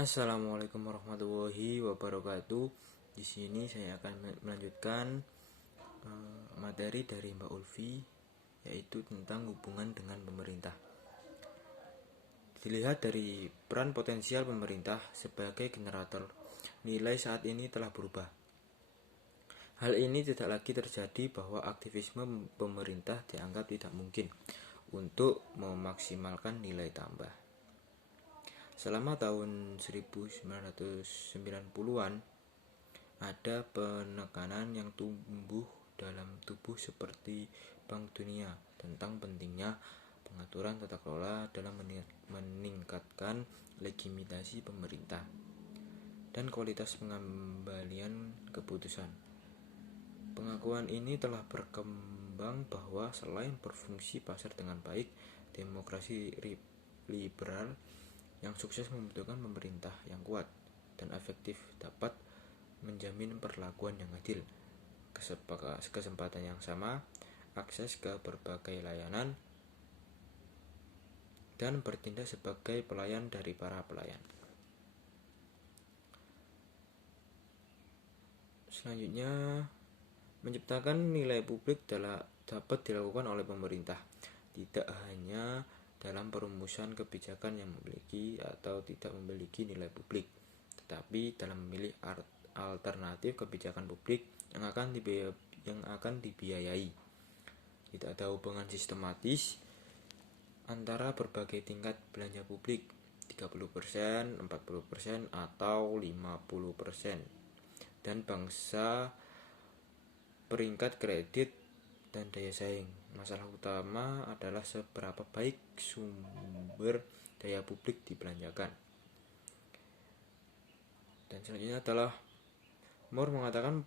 Assalamualaikum warahmatullahi wabarakatuh. Di sini saya akan melanjutkan materi dari Mbak Ulfi, yaitu tentang hubungan dengan pemerintah. Dilihat dari peran potensial pemerintah sebagai generator, nilai saat ini telah berubah. Hal ini tidak lagi terjadi bahwa aktivisme pemerintah dianggap tidak mungkin untuk memaksimalkan nilai tambah. Selama tahun 1990-an, ada penekanan yang tumbuh dalam tubuh seperti Bank Dunia tentang pentingnya pengaturan tata kelola dalam meningkatkan legitimasi pemerintah dan kualitas pengembalian keputusan. Pengakuan ini telah berkembang bahwa selain berfungsi pasar dengan baik, demokrasi liberal yang sukses membutuhkan pemerintah yang kuat dan efektif dapat menjamin perlakuan yang adil, kesempatan yang sama, akses ke berbagai layanan, dan bertindak sebagai pelayan dari para pelayan. Selanjutnya, menciptakan nilai publik dapat dilakukan oleh pemerintah, tidak hanya dalam perumusan kebijakan yang memiliki atau tidak memiliki nilai publik, tetapi dalam memilih alternatif kebijakan publik yang akan dibiayai. Tidak ada hubungan sistematis antara berbagai tingkat belanja publik, 30%, 40%, atau 50%, dan bangsa peringkat kredit dan daya saing. Masalah utama adalah seberapa baik sumber daya publik dibelanjakan. Dan selanjutnya adalah Moore mengatakan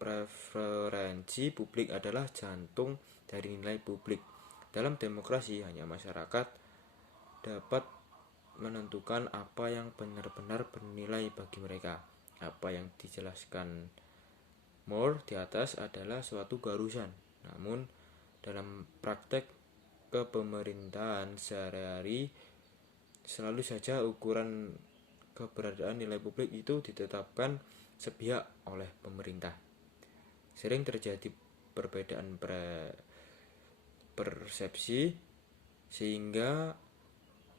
preferensi publik adalah jantung dari nilai publik. Dalam demokrasi, hanya masyarakat dapat menentukan apa yang benar-benar bernilai bagi mereka. Apa yang dijelaskan Moore di atas adalah suatu garusan. Namun, dalam praktek kepemerintahan sehari-hari, selalu saja ukuran keberadaan nilai publik itu ditetapkan sepihak oleh pemerintah. Sering terjadi perbedaan persepsi sehingga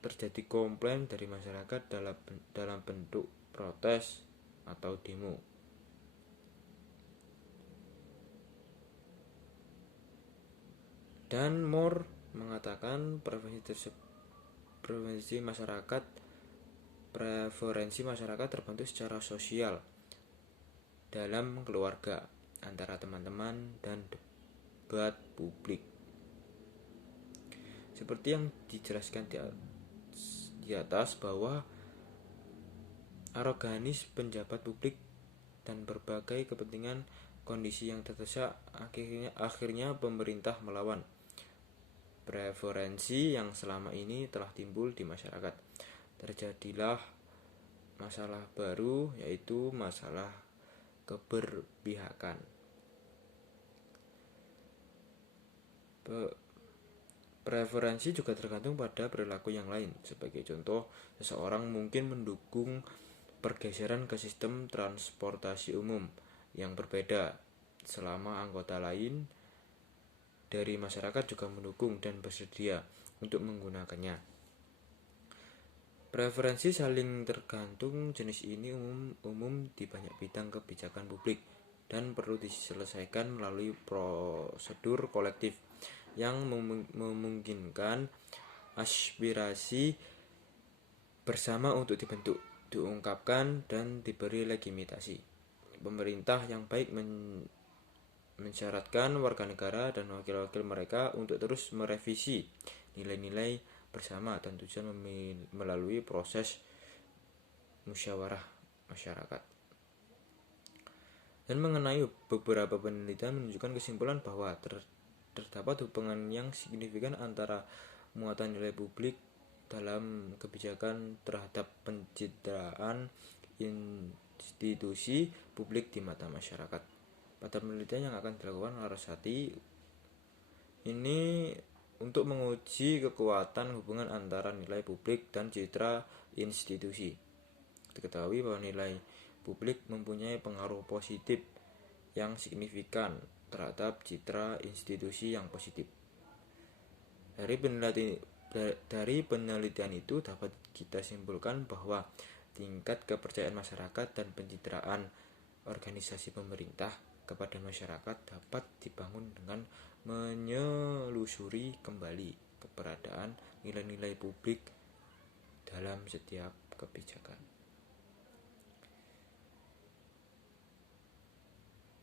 terjadi komplain dari masyarakat dalam bentuk protes atau demo. Dan Moore mengatakan preferensi masyarakat terbentuk secara sosial dalam keluarga, antara teman-teman, dan debat publik. Seperti yang dijelaskan di atas bahwa aroganis penjabat publik dan berbagai kepentingan kondisi yang terdesak akhirnya pemerintah melawan preferensi yang selama ini telah timbul di masyarakat. Terjadilah masalah baru, yaitu masalah keberpihakan. Preferensi juga tergantung pada perilaku yang lain. Sebagai contoh, seseorang mungkin mendukung pergeseran ke sistem transportasi umum yang berbeda, selama anggota lain dari masyarakat juga mendukung dan bersedia untuk menggunakannya. Preferensi saling tergantung jenis ini umum di banyak bidang kebijakan publik dan perlu diselesaikan melalui prosedur kolektif yang memungkinkan aspirasi bersama untuk dibentuk, diungkapkan, dan diberi legitimasi. Pemerintah yang baik mensyaratkan warga negara dan wakil-wakil mereka untuk terus merevisi nilai-nilai bersama dan tujuan melalui proses musyawarah masyarakat. Dan mengenai beberapa penelitian menunjukkan kesimpulan bahwa terdapat hubungan yang signifikan antara muatan nilai publik dalam kebijakan terhadap pencitraan institusi publik di mata masyarakat. Pada penelitian yang akan dilakukan Larasati ini untuk menguji kekuatan hubungan antara nilai publik dan citra institusi. Diketahui bahwa nilai publik mempunyai pengaruh positif yang signifikan terhadap citra institusi yang positif. Dari penelitian itu dapat kita simpulkan bahwa tingkat kepercayaan masyarakat dan pencitraan organisasi pemerintah kepada masyarakat dapat dibangun dengan menyelusuri kembali keberadaan nilai-nilai publik dalam setiap kebijakan.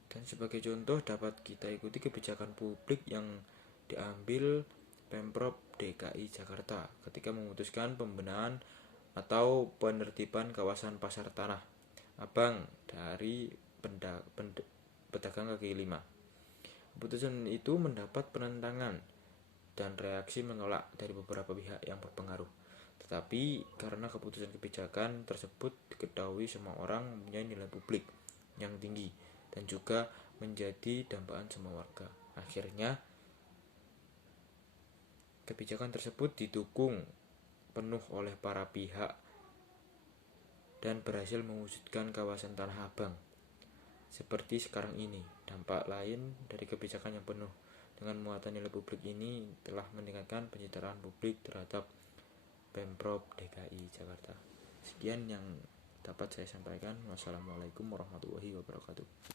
Dan sebagai contoh dapat kita ikuti kebijakan publik yang diambil Pemprov DKI Jakarta ketika memutuskan pembenahan atau penertiban kawasan pasar Tanah Abang dari pedagang kaki lima. Keputusan itu mendapat penentangan dan reaksi menolak dari beberapa pihak yang berpengaruh. Tetapi karena keputusan kebijakan tersebut diketahui semua orang mempunyai nilai publik yang tinggi dan juga menjadi dambaan semua warga. Akhirnya kebijakan tersebut didukung penuh oleh para pihak dan berhasil mewujudkan kawasan Tanah Abang seperti sekarang ini. Dampak lain dari kebijakan yang penuh dengan muatan nilai publik ini telah meningkatkan pencitraan publik terhadap Pemprov DKI Jakarta. Sekian yang dapat saya sampaikan. Wassalamualaikum warahmatullahi wabarakatuh.